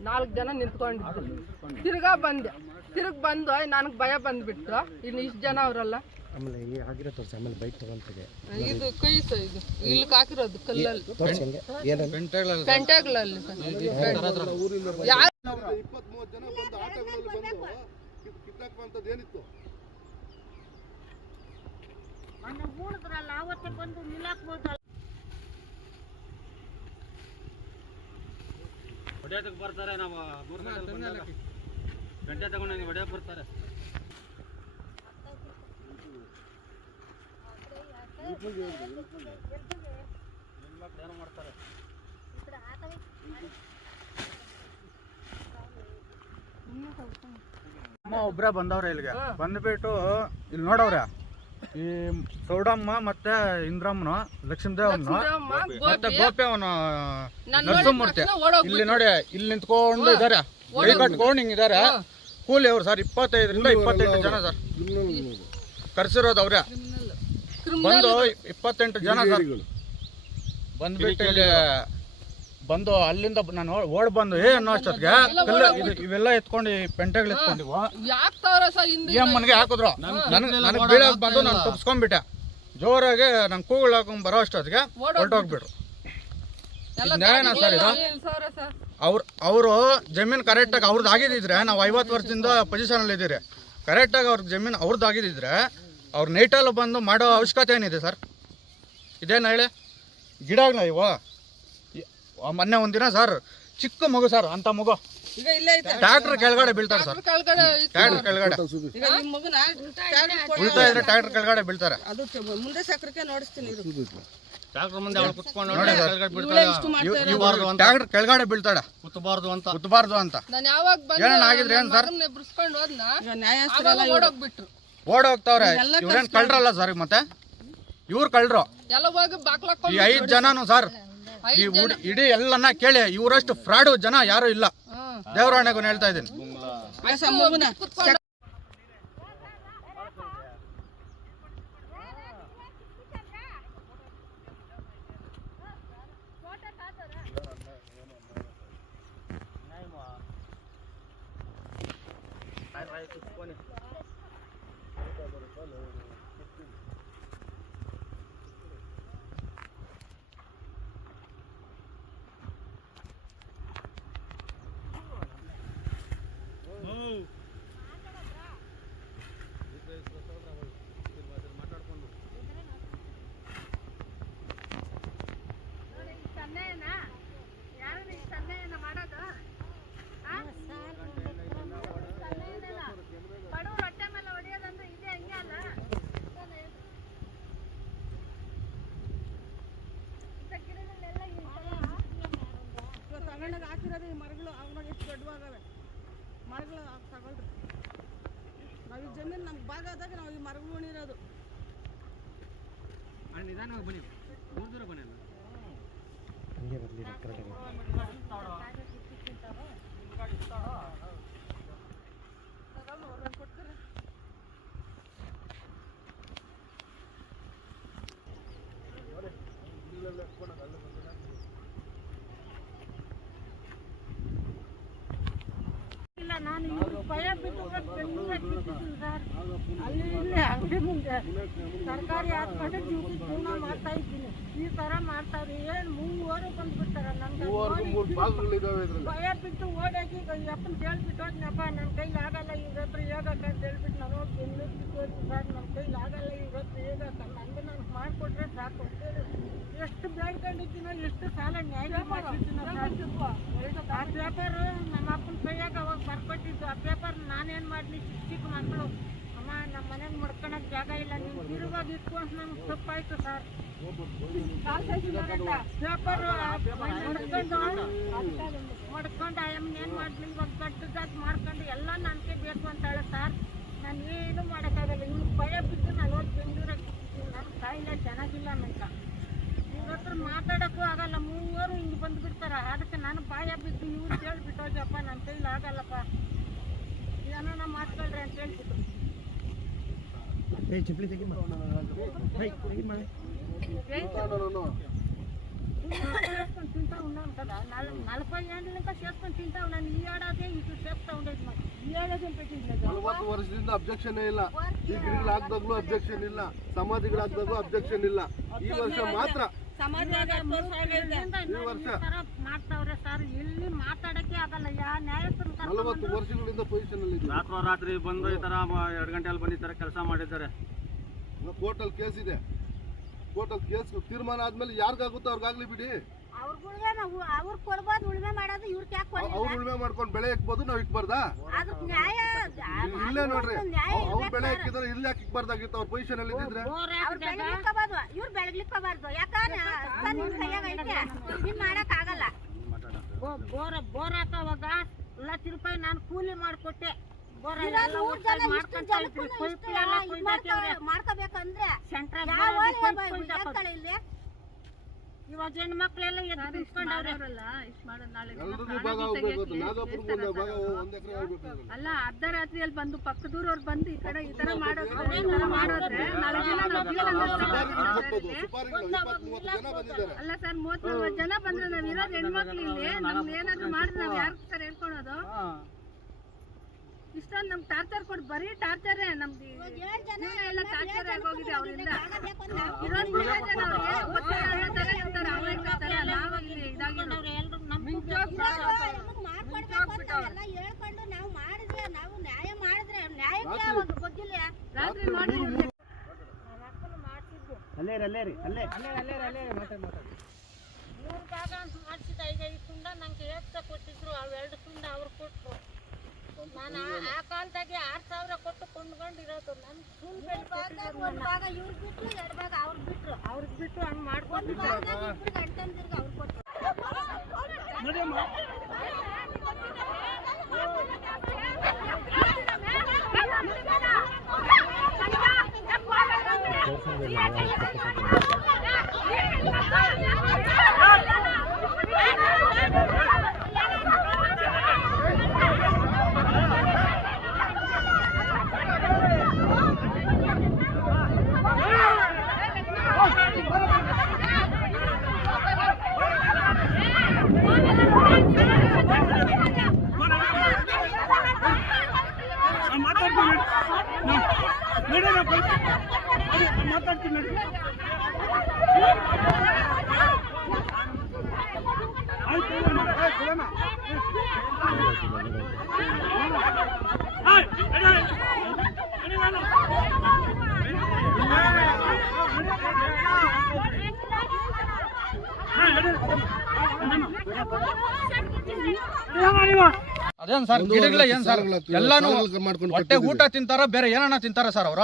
ನಾಲ್ಕು ಜನ ನಿಂತ್ಕೊಂಡಿದ್ರು. ತಿರ್ಗಾ ಬಂದೆ. ತಿರ್ಗ ಬಂದು ನನಗೆ ಭಯ ಬಂದ್ಬಿಟ್ಟು ಇನ್ನು ಇಷ್ಟು ಜನ ಅವರಲ್ಲ. ಆಮೇಲೆ ಈ ಆಗಿರೋ ತೋರಿಸಿ ಆಮೇಲೆ ಬೈಕ್ ಇದು ಕೈ ಇದು ಇಲ್ಲಿ ಹಾಕಿರೋದು ಕಲ್ಲಲ್ಲಿ. ತೋರಿಸಿ ಹಂಗೆ. ಏನಂತ? ಪೆಂಟಾಗ್ಲಲ್ಲಿ ಯಾರು? ಇಪ್ಪತ್ತ್ ಮೂವತ್ತು ಜನ ಬಂದು ಆಟೋಗಳಲ್ಲಿ ಬಂದು ಕಿತ್- ಕಿತ್ತಾಕುವಂಥದ್ದು ಏನಿತ್ತು ಮೊನ್ನೆ ಹೂಡಿದ್ರಲ್ಲ ಅವತ್ತೇ ಬಂದು ನಿಲ್ಲಾಕ್ಬೋದಲ್ಲ ಹೊಡೆಯೋದಕ್ಕೆ ಬರ್ತಾರೆ ನಾವು ಮೂರು ಗಂಟೆ ತಗೊಂಡು ಹೊಡೆಯೋಕೆ ಬರ್ತಾರೆ. ಏನು ಮಾಡ್ತಾರೆ ಅಮ್ಮ ಒಬ್ರ ಬಂದವ್ರೆ ಇಲ್ಲಿಗೆ. ಬಂದ್ಬಿಟ್ಟು ಇಲ್ಲಿ ನೋಡವ್ರೆ. ಈ ಸೌಡಮ್ಮ ಮತ್ತೆ ಇಂದ್ರಮ್ಮನ ಲಕ್ಷ್ಮೀದೇವನು ಲಕ್ಷ್ಮೀದೇವಮ್ಮ, ಮತ್ತೆ ಗೋಪಿ. ಗೋಪಿ ಅವನು ನರಸಿಂಹಮೂರ್ತಿ. ಇಲ್ಲಿ ನೋಡಿ ಇಲ್ಲಿ ನಿಂತ್ಕೊಂಡು ಇದಾರೆ ಕೈ ಕಟ್ಕೊಂಡು ಹಿಂಗಿದ್ದಾರೆ. ಕೂಲಿ ಅವ್ರು ಸರ್ ಇಪ್ಪತ್ತೈದರಿಂದ ಇಪ್ಪತ್ತೆಂಟು ಜನ ಸರ್. ಕರ್ಸಿರೋದು ಅವ್ರೆ. ಬಂದು ಇಪ್ಪತ್ತೆಂಟು ಜನ ಸರ್. ಬಂದ್ಬಿಟ್ಟು ಇಲ್ಲಿ ಬಂದು ಅಲ್ಲಿಂದ ನಾನು ಓಡ್ ಬಂದು ಏ ಅನ್ನೋ ಅಷ್ಟೊತ್ತಿಗೆ ಕಲ್ಲು ಇದು- ಇವೆಲ್ಲ ಎತ್ಕೊಂಡು ಈ ಪೆಂಟೆಗಳು ಎತ್ಕೊಂಡಿವು? ಹಿಂದೆ ಅಮ್ಮನಿಗೆ ಹಾಕಿದ್ರು. ನನಗೆ ನನಗೆ ಬೀಳಕ್ ಬಂದು ನಾನು ತಪ್ಸ್ಕೊಂಡ್ಬಿಟ್ಟೆ ಜೋರಾಗಿ ನಂಗೆ ಕೂಗಳು ಹಾಕೊಂಡ್ ಬರೋ ಅಷ್ಟೊತ್ತಿಗೆ ಹೊರಟೋಗ್ಬಿಟ್ರು. ಎಲ್ಲ ನ್ಯಾಯನಾ ಸರ್ ಇದು? ಅವ್ರು ಸರ್ ಅವ್ರ ಅವರು ಜಮೀನು ಕರೆಕ್ಟಾಗಿ ಅವ್ರದ್ದು ಆಗಿದ್ದಿದ್ರೆ ನಾವು ಐವತ್ತು ವರ್ಷದಿಂದ ಪೊಸಿಷನಲ್ಲಿ ಇದ್ದೀರಿ. ಕರೆಕ್ಟಾಗಿ ಅವ್ರ ಜಮೀನು ಅವ್ರದ್ದು ಆಗಿದ್ದಿದ್ರೆ ಅವ್ರ ನೈಟಲ್ಲಿ ಬಂದು ಮಾಡೋ ಅವಶ್ಯಕತೆ ಏನಿದೆ ಸರ್? ಇದೇನು ಹೇಳಿ? ಗಿಡಗಳನ್ನ ಇವು? ಮೊನ್ನೆ ಒಂದಿನ ಸರ್ ಚಿಕ್ಕ ಮಗು ಸರ್ ಅಂತ ಮಗು. ಈಗ ಇಲ್ಲೇ ಐತೆ. ಟ್ರ್ಯಾಕ್ಟರ್ ಕೆಳಗಡೆ ಬೀಳ್ತಾರೆ ಸರ್. ಕೆಳಗಡೆ. ಟ್ರ್ಯಾಕ್ಟರ್ ಕೆಳಗಡೆ. ಈಗ ಈ ಮಗುನ ಉಳ್ತಾ ಇದ್ರೆ ಟ್ರಾಕ್ಟರ್ ಕೆಳಗಡೆ ಬೀಳ್ತಾರೆ. ಅದು ಚ- ಮುಂದೆ ನೋಡಿಸ್ತೀನಿ ಇರು. ಡಾಕ್ಟರ್ ಮುಂದೆ ಅವಳು ಕುತ್ಕೊಂಡು ನೋಡಿ ಸರ್. ಕೆಳಗಡೆ ಬಿಡ್ತಾಳೆ ಇವರು ಟ್ರ್ಯಾಕ್ಟರ್ ಕೆಳಗಡೆ ಬೀಳ್ತಾಳೆ. ಕುತ್ತಬಾರ್ದು ಅಂತ. ಕುತ್ತಬಾರ್ದು ಅಂತ. ನಾನು ಯಾವಾಗ ಆಗಿದ್ರೆ ಏನ್ ಸರ್? ಮಗನ್ನ ಎಬ್ರಿಸ್ಕೊಂಡು ಹೋದ್ನ? ಆವಾಗ ಓಡೋಗ್ಬಿಟ್ರು. ಓಡ್ ಹೋಗ್ತಾವ್ರೆ ಇವ್ರೇನ್ ಕಳ್ರಲ್ಲ ಸರ್ ಮತ್ತೆ? ಇವ್ರು ಕಳ್ರು ಎಲ್ಲ ಹೋಗಿ ಬಾಕ್ಲಾಕೊಂಡು ಈ ಐದ್ ಜನನು ಸರ್ ಈ ಉಡ್- ಇಡೀ ಎಲ್ಲನ್ನ ಕೇಳಿ ಇವರಷ್ಟು ಫ್ರಾಡು ಜನ ಯಾರು ಇಲ್ಲ. ದೇವರಾಣೆಗೂ ಹೇಳ್ತಾ ಇದ್ದೀನಿ. ಆಯ್ತು ಸನ್ನೆಯನ್ನ ಯಾರು ಈ ಸನ್ನೆಯನ್ನ ಮಾಡೋದು ಆ? ಸನ್ನೆಯನ್ನೆಲ್ಲ ಬಡವ್ರ ಹೊಟ್ಟೆ ಮೇಲೆ ಹೊಡೆಯೋದಂದ್ರೆ ಇದೆ ಹಂಗೆ ಅಲ್ಲ ಇಂಥ ಗಿಡಗಳನ್ನೆಲ್ಲ ಈ ಥರ ತಗೊಂಡಾಗ ಹಾಕಿರೋದು ಈ ಮರಗಳು ಅವಾಗ ಎಷ್ಟು ದೊಡ್ಡವಾಗವೆ ಮರಗಳು ತಗೊಳ್ರಿ. ನಾವು ಈ ಜಮೀನು ನಮ್ಗೆ ಭಾಗ ಆದಾಗ ನಾವು ಈ ಮರಗಳು ಉಣಿರೋದು. ನಿಧಾನವಾಗಿ ಬನ್ನಿ. ದೂರ ದೂರ ಬನ್ನಿ ಅಲ್ಲ ಹಂಗೆ ಬರಲಿ ಕರೆಕ್ಟಾಗಿ ಇಲ್ಲ ನಾನು ಇವ್ರು ಭಯ ಬಿಟ್ಟು ಬೆಂಗಳೂರಿಗೆ ಬಿಟ್ಟಿದ್ದೀನಿ ಸರ್ ಅಲ್ಲಿ ಇಲ್ಲಿ ಅಂಗಡಿ ಮುಂದೆ ಸರ್ಕಾರಿ ಹಾಸ್ಪಿಟಲ್ ಡ್ಯೂಟಿ ಜೀವನ ಮಾಡ್ತಾ ಇದ್ದೀನಿ. ಈ ಥರ ಮಾಡ್ತಾರೆ ಏನು ಮೂವರು ಬಂದ್ಬಿಡ್ತಾರ ನನ್ಗೆ? ಭಯ ಬಿಟ್ಟು ಓಡಾಗಿ ಅಪ್ಪನ ಕೇಳ್ಬಿಟ್ಟು ಹೋದ್ನಪ್ಪ ನನ್ನ ಕೈಲಿ ಆಗಲ್ಲ ಇವ್ರ ಹತ್ರ ಹೇಗಕ್ಕ ಅಂತ ಹೇಳ್ಬಿಟ್ಟು ನಾನು ಹೋಗಿ ಬೆಂಗಳೂರಿಗೆ ಹೋದ್ನಿ ಸರ್. ನನ್ನ ಕೈಲಿ ಆಗಲ್ಲ ಇವ್ರ ಹತ್ರ ಹೇಗಕ್ಕ? ನನಗೆ ನಾನು ಮಾಡಿಕೊಟ್ರೆ ಸಾಕು. ಎಷ್ಟು ಬೇಡ್ಕೊಂಡಿದ್ದೀನೋ ಎಷ್ಟು ಸಾಲ ನ್ಯಾಯ ಮಾಡಿದ್ದೀನೋ ಆ ಪೇಪರ್ ನಮ್ಮ ಅಪ್ಪನ ಕೈಯಾಗ ಅವಾಗ ಬರ್ಕೊಟ್ಟಿದ್ದು. ಆ ಪೇಪರ್ ನಾನೇನು ಮಾಡಲಿ? ಚಿಕ್ಕ ಚಿಕ್ಕ ಮಕ್ಕಳು. ಅಮ್ಮ, ನಮ್ಮ ಮನೆಗೆ ಮಡ್ಕೊಳಕ್ ಜಾಗ ಇಲ್ಲ. ನೀವು ತಿರುವಾಗಿ ಇಟ್ಕೊಂಡು ನಮ್ಗೆ ತಪ್ಪಾಯ್ತು ಸರ್. ಪೇಪರ್ ಮಡ್ಕೊಂಡು ಆಯಮ್ಮನ ಏನು ಮಾಡ್ಲಿ ಇವಾಗ ದೊಡ್ಡದಾಗಿ ಮಾಡ್ಕೊಂಡು ಎಲ್ಲ ನನಗೆ ಬೇಕು ಅಂತಾಳೆ ಸರ್. ನಾನು ಏನು ಮಾಡೋಕ್ಕಾಗಲ್ಲ. ನಿಮ್ಗೆ ಭಯ ಬಿದ್ದು ನಾನು ಹೋಗಿ ಬೆಂಗಳೂರಾಗ ನನ್ನ ಕಾಯಿಲೆ ಚೆನ್ನಾಗಿಲ್ಲ ಅಂತ ಇವ್ರ ಮಾತಾಡೋಕ್ಕೂ ಆಗಲ್ಲ. ಮೂವರು ಹಿಂಗೆ ಬಂದುಬಿಡ್ತಾರ. ಅದಕ್ಕೆ ನಾನು ಬಾಯ ಬಿದ್ದು ಇವ್ರು ಕೇಳ್ಬಿಟ್ಟು ಹೋಗಪ್ಪ ನನ್ನ ಕೈಲಿ ಆಗಲ್ಲಪ್ಪ. ಏನೋ ಮಾತಾಡ್ರಿ ಅಂತ ಹೇಳ್ಬಿಟ್ಟು ಏಯ್ ಚಪ್ಪಲಿ ತೆಗಿ ಮಾ. ಏಯ್, ತೆಗಿ ಮಾ. ನಾನು చేసుకొని తింటా ఉన్నాను కదా నల- నలభై ఏళ్ళ చేసుకొని తింటా ఉన్నాను ఈ ఏడాది ఇటు చేస్తా ఉండేది నాకు ఈ ఏడాది ఏం పెట్టింది లేదు ನಲವತ್ತು ವರ್ಷದಿಂದ ಅಬ್ಜೆಕ್ಷನ್ ಇಲ್ಲ ಈ ಗಿಡಗಳು ಹಾಕ್ದಾಗ್ಲೂ ಅಬ್ಜೆಕ್ಷನ್ ಇಲ್ಲ ಸಮಾಧಿಗಳು ಹಾಕ್ದಾಗ್ಲೂ ಅಬ್ಜೆಕ್ಷನ್ ಇಲ್ಲ ಈ ವರ್ಷ ಮಾತ್ರ ಮಾಡ್ತಾವ್ರೆ ಸರ್. ಇಲ್ಲಿ ಮಾತಾಡಕ್ಕೆ ಆಗಲ್ಲ. ಯಾ ನ್ಯಾಯಸ್ಥರು ನಲವತ್ತು ವರ್ಷಗಳಿಂದ ಪೊಸಿಷನ್ ಅಲ್ಲಿ ರಾತ್ರೋರಾತ್ರಿ ಬಂದು ಈ ತರ ಎರಡು ಗಂಟೆಯಲ್ಲಿ ಬಂದು ಈ ಥರ ಕೆಲಸ ಮಾಡಿದ್ದಾರೆ. ಕೋರ್ಟಲ್ಲಿ ಕೇಸ್ ಇದೆ. ಕೋರ್ಟಲ್ಲಿ ಕೇಸ್ ತೀರ್ಮಾನ ಆದ್ಮೇಲೆ ಯಾರಿಗಾಗುತ್ತೋ ಅವ್ರಿಗಾಗ್ಲಿ ಬಿಡಿ. ಅವ್ರಗಳ್ಗೆ ನಾವು ಅವ್ರು ಕೊಡ್ಬೋದು ಉಳ್ಮೆ ಮಾಡೋದು ಇವ್ರಿಗೆ ಯಾಕೆ ಅವ್- ಅವ್ರು ಉಳ್ಮೆ ಮಾಡ್ಕೊಂಡು ಬೆಳೆ ಇಕ್ಬೋದು ನಾವು ಇಕ್ಬಾರ್ದಾ? ಅದಕ್ಕೆ ನ್ಯಾಯ ಇಲ್ಲಿ- ನೋಡ್ರಿ. ನ್ಯಾಯ ಇಲ್ಲ ಅವ್ರು ಬೆಳೆ ಇಕ್ಕಿದ್ರೆ ಇಲ್ಲಿ ಯಾಕೆ ಇಕ್ಬಾರ್ದಾಗಿತ್ತು? ಅವ್ರ ಪೊಸಿಷನ್ ಅಲ್ಲಿ ಇದ್ದಿದ್ರೆ. ಅವ್ರು ಬೆಳಗ್ಲಿಕ್ಕಬಾರ್ದು ಇವ್ರು ಬೆಳಗ್ಲಿಕ್ಕಬಾರ್ದು ಯಾಕಂದ್ರೆ ನಿಮ್ಮ ಕೈಯಾಗ ಐತೆ. ನೀನ್ ಮಾಡಕ್ ಆಗಲ್ಲ. ಬೋರ ಬೋರ್ ಹಾಕೋವಾಗ ಲಕ್ಷ ರೂಪಾಯಿ ನಾನು ಕೂಲಿ ಮಾಡಿಕೊಟ್ಟೆ. ಮಾಡ್ಕೋಬೇಕಂದ್ರೆ ಮಕ್ಕಳೆಲ್ಲ ಎದ್ದು ಒಂದ್ ಎಕರೆ ಅಲ್ಲ ಅರ್ಧ ರಾತ್ರಿಯಲ್ಲಿ ಬಂದು ಪಕ್ಕದೂರವ್ರು ಬಂದು ಈ ಕಡೆ ಈ ತರ ಮಾಡೋದ್ರೆ ಈ ತರ ಮಾಡಿದ್ರೆ ನಾಳೆ ದಿನ ಅಲ್ಲ ಸರ್ ಮೂವತ್ ನಲ್ವತ್ತು ಜನ ಬಂದ್ರೆ ನಾವ್ ಇರೋದು ಹೆಣ್ಮಕ್ಳು ಇಲ್ಲಿ ನಮ್ಗೆ ಏನಾದ್ರು ಮಾಡಿದ್ರೆ ನಾವ್ ಯಾರು ಸರ್ ಹೇಳ್ಕೊಳೋದು? ಇಷ್ಟೊಂದು ನಮ್ಗೆ ಟಾರ್ಚರ್ ಕೊಟ್ಟು ಬರೀ ಟಾರ್ಚರೇ ನಮ್ದು ಎಲ್ಲ ಟಾರ್ಚರ್ ಆಗೋಗಿದೆ ಅವರಿಂದ. ಇರೋದು ಜನ ಅವ್ರಿಗೆ ಓದ್ತಾರೆ ಅನ್ನೋ ತರ ಇರ್ತಾರೆ ಅವ್ರೇ ಕೇಳ್ತಾರೆ ನಾವ್ ಎಲ್ರು ಹೇಳ್ಕೊಂಡು ನಾವು ಮಾಡಿದ್ರೆ ನಾವು ನ್ಯಾಯ ಮಾಡಿದ್ರೆ ನ್ಯಾಯಕ್ಕೆ ಯಾವಾಗ ಗೊತ್ತಿಲ್ಲ. ರಾತ್ರಿ ನೋಡಿ ಮೂರು ಭಾಗ ಅಂತ ಮಾಡಿಸಿದ ಈಗ ಈ ಸುಂಡ ನಂಗೆ ಏಪ್ಸ ಕೊಟ್ಟಿದ್ರು ಅವೆರಡು ತುಂಡ ಅವ್ರು ಕೊಟ್ರು. ನಾನು ಆ- ಆ ಕಾಲದಾಗೆ ಆರು ಸಾವಿರ ಕೊಟ್ಟು ಕೊಂಡ್ಕೊಂಡಿರೋದು. ನನ್ ಸುಳ್ಳು ಒಂದ್ ಭಾಗ ಇವ್ರು ಬಿಟ್ರು ಎರಡು ಭಾಗ ಅವ್ರು ಬಿಟ್ರು. ಅವ್ರಿಗೆ ಬಿಟ್ಟು ಹಂಗೆ ಮಾಡ್ಕೊಂಡು ಮಾಡ್ಕೊಂಡಿದ್ರು ಕೊಟ್ಟರು ಇಬ್ರು ಗಂಟಂದಿರ್ಗೆ ಅವ್ರು ಅದೇನ್ ಸರ್? ಗಿಡಗಳ ಏನ್ ಸರ್? ಎಲ್ಲಾನು ಹೊಟ್ಟೆ ಊಟ ತಿಂತಾರ ಬೇರೆ ಏನನ್ನ ತಿಂತಾರ ಸರ್ ಅವ್ರ?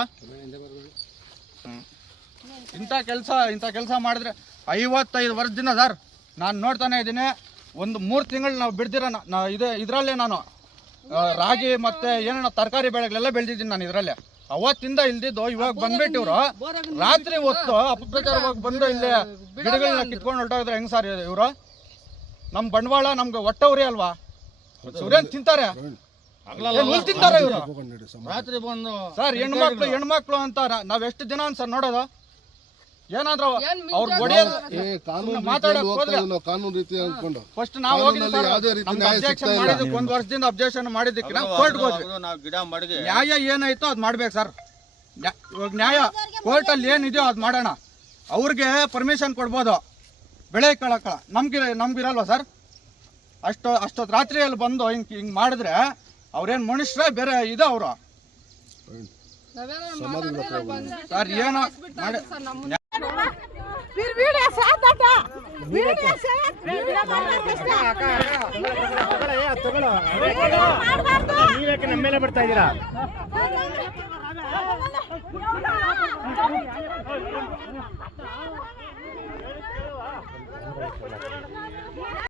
ಇಂಥ ಕೆಲಸ ಇಂಥ ಕೆಲಸ ಮಾಡಿದ್ರೆ ಐವತ್ತೈದು ವರ್ಷದಿಂದ ಸರ್ ನಾನು ನೋಡ್ತಾನೆ ಇದ್ದೀನಿ. ಒಂದು ಮೂರು ತಿಂಗಳು ನಾವು ಬಿಡ್ದಿರ ನಾ ಇದೆ ಇದರಲ್ಲೇ ನಾನು. ರಾಗಿ ಮತ್ತೆ ಏನೇನೋ ತರಕಾರಿ ಬೆಳೆಗಳೆಲ್ಲ ಬೆಳೆದಿದ್ದೀನಿ ನಾನು ಇದರಲ್ಲೇ. ಅವತ್ತಿಂದ ಇಲ್ದಿದ್ದು ಇವಾಗ ಬಂದ್ಬಿಟ್ಟು ಇವರು. ರಾತ್ರಿ ಹೊತ್ತು ಅಪಪ್ರಚಾರವಾಗಿ ಬಂದು ಇಲ್ಲಿ ಗಿಡಗಳನ್ನ ಕಿತ್ಕೊಂಡು ಹೊರಟೋಗಿದ್ರೆ ಹೆಂಗ್ ಸರ್ ಇವರು? ನಮ್ಮ ಬಂಡವಾಳ ನಮ್ಗೆ ಒಟ್ಟವ್ರಿ ಅಲ್ವಾ? ಇವ್ರೇನ್ ತಿಂತಾರೆ. ತಿಂತಾರೆ ಇವರು? ರಾತ್ರಿ ಬಂದು ಸರ್ ಹೆಣ್ಮಕ್ಳು ಹೆಣ್ಮಕ್ಳು ಅಂತ ನಾವ್ ಎಷ್ಟು ದಿನ ಅಂತ ಸರ್ ನೋಡೋದು? ಏನಾದ್ರು ಅವ್ರು ಹೊಡೆಯೋದು ಏ ಕಾನೂನು ರೀತಿ ಅನ್ಕೊಂಡು ಫಸ್ಟ್ ನಾವು ಅಬ್ಜೆಕ್ಷನ್. ಮಾಡಿದಕ್ಕೆ ಒಂದು ವರ್ಷದಿಂದ ಅಬ್ಜೆಕ್ಷನ್ ಮಾಡಿದ್ದಕ್ಕೆ ನಾವು ಕೋರ್ಟ್ಗೆ ಹೋದ್ವಿ. ನಾವು ಗಿಡ ಮಡಗಿ. ನ್ಯಾಯ ಏನಾಯ್ತೋ ಅದು ಮಾಡ್ಬೇಕು ಸರ್. ಇವಾಗ ನ್ಯಾಯ ಕೋರ್ಟಲ್ಲಿ ಏನಿದೆಯೋ ಅದು ಮಾಡೋಣ. ಅವ್ರಿಗೆ ಪರ್ಮಿಷನ್ ಕೊಡ್ಬೋದು. ಬೆಳೆ ಕಳಕಳ ನಮ್ಗೆ ನಮ್ಗಿರಲ್ವ ಸರ್ ಅಷ್ಟು ಅಷ್ಟೊತ್ತು ರಾತ್ರಿಯಲ್ಲಿ ಬಂದು ಹಿಂಗೆ ಹಿಂಗೆ ಮಾಡಿದ್ರೆ ಅವ್ರೇನು ಮನುಷ್ಯರೇ ಬೇರೆ ಇದು ಅವರು ಸರ್ ಏನೋ ಮಾಡಿ ಮೇಲೆ ಬರ್ತಾ ಇದ್ದೀರಾ